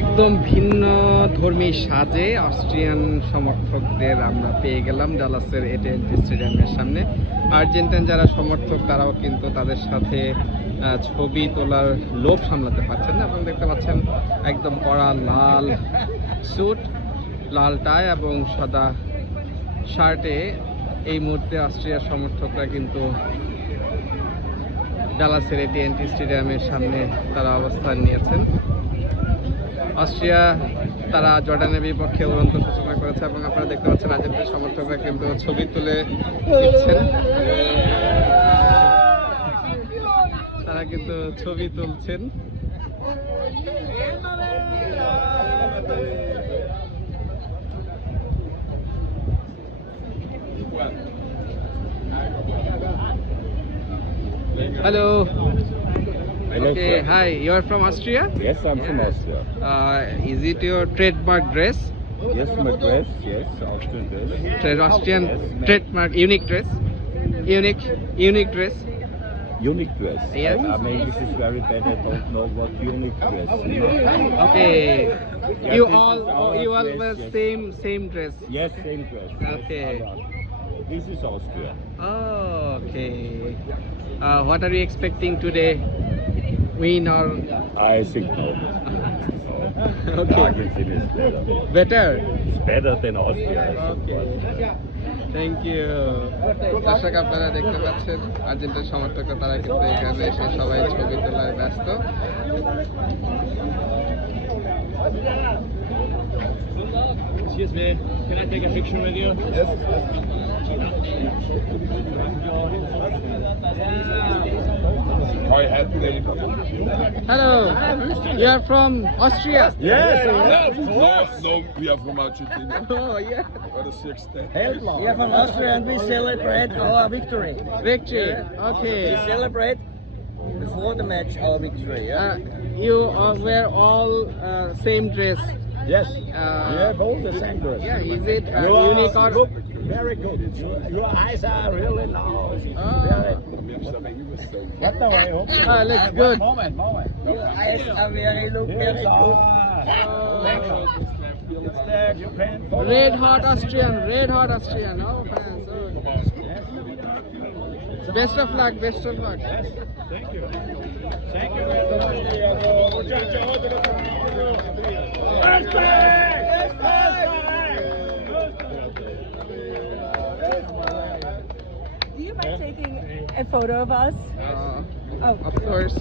একদম ভিন্ন ধর্মী সাজে অস্ট্রিয়ান সমর্থকদের আমরা পেয়ে গেলাম ডালাসের এটিএনটি স্টেডিয়ামের সামনে। আর্জেন্টাইন যারা সমর্থক তারাও কিন্তু তাদের সাথে ছবি তোলার লোভ সামলাতে পারছেন না। এবং দেখতে পাচ্ছেন একদম কড়া লাল স্যুট, লাল টাই এবং সাদা শার্টে এই মুহূর্তে অস্ট্রিয়ার সমর্থকরা কিন্তু ডালাসের এটিএনটি স্টেডিয়ামের সামনে তারা অবস্থান নিয়েছেন। অস্ট্রিয়া তারা জর্ডানের বিপক্ষে উড়ন্ত সূচনা করেছে এবং আপনারা দেখতে পাচ্ছেন আর্জেন্টিনার সমর্থকরা কিন্তু ছবি তুলে দিচ্ছেন। তারা কিন্তু ছবি তুলছেন। Hello. Hello, Okay, sir. hi. You are from Austria? Yes, I'm from Austria. Is it your trademark dress? Yes, my dress. Yes, Austrian dress. Austrian Yes. trademark, unique dress. Unique dress. Unique dress. Yes. My English is very bad. I don't know what unique dress is. Okay. Yeah, You this all is our you all dress, wear yes. same dress. Yes, same dress. Yes, Okay. This is Austria. Oh, okay. What are you expecting today? Win or I think no. okay. Argentina is better. Better? It's better than Austria. Okay. Thank you. দর্শক আপনারা দেখতে পাচ্ছেন আর্জেন্টিনার সমর্থকরা তারা কিন্তু এখানে এসে সবাই ছবি তোলায় ব্যস্ত। Excuse me, can I take a picture with you? Yes. Hello, you are from Austria? Yes. Of course. No, we are from Argentina. Oh yeah. What a 16. We are from Austria and we celebrate our victory. Victory. We Okay. celebrate before the match our victory. Yeah? You wear all same dress. Yes. Uh, We have all the same dress. Yeah, is it You are- unique or? look very good. Your eyes are really now. Oh. Get away. Looks good. Moment. Your eyes are very look very Yes, good. Oh. It's there. You can follow. Red hot Austrian. Oh, fans. Oh. Best of luck. Thank you. Thank you very Do you mind taking a photo of us? Of course.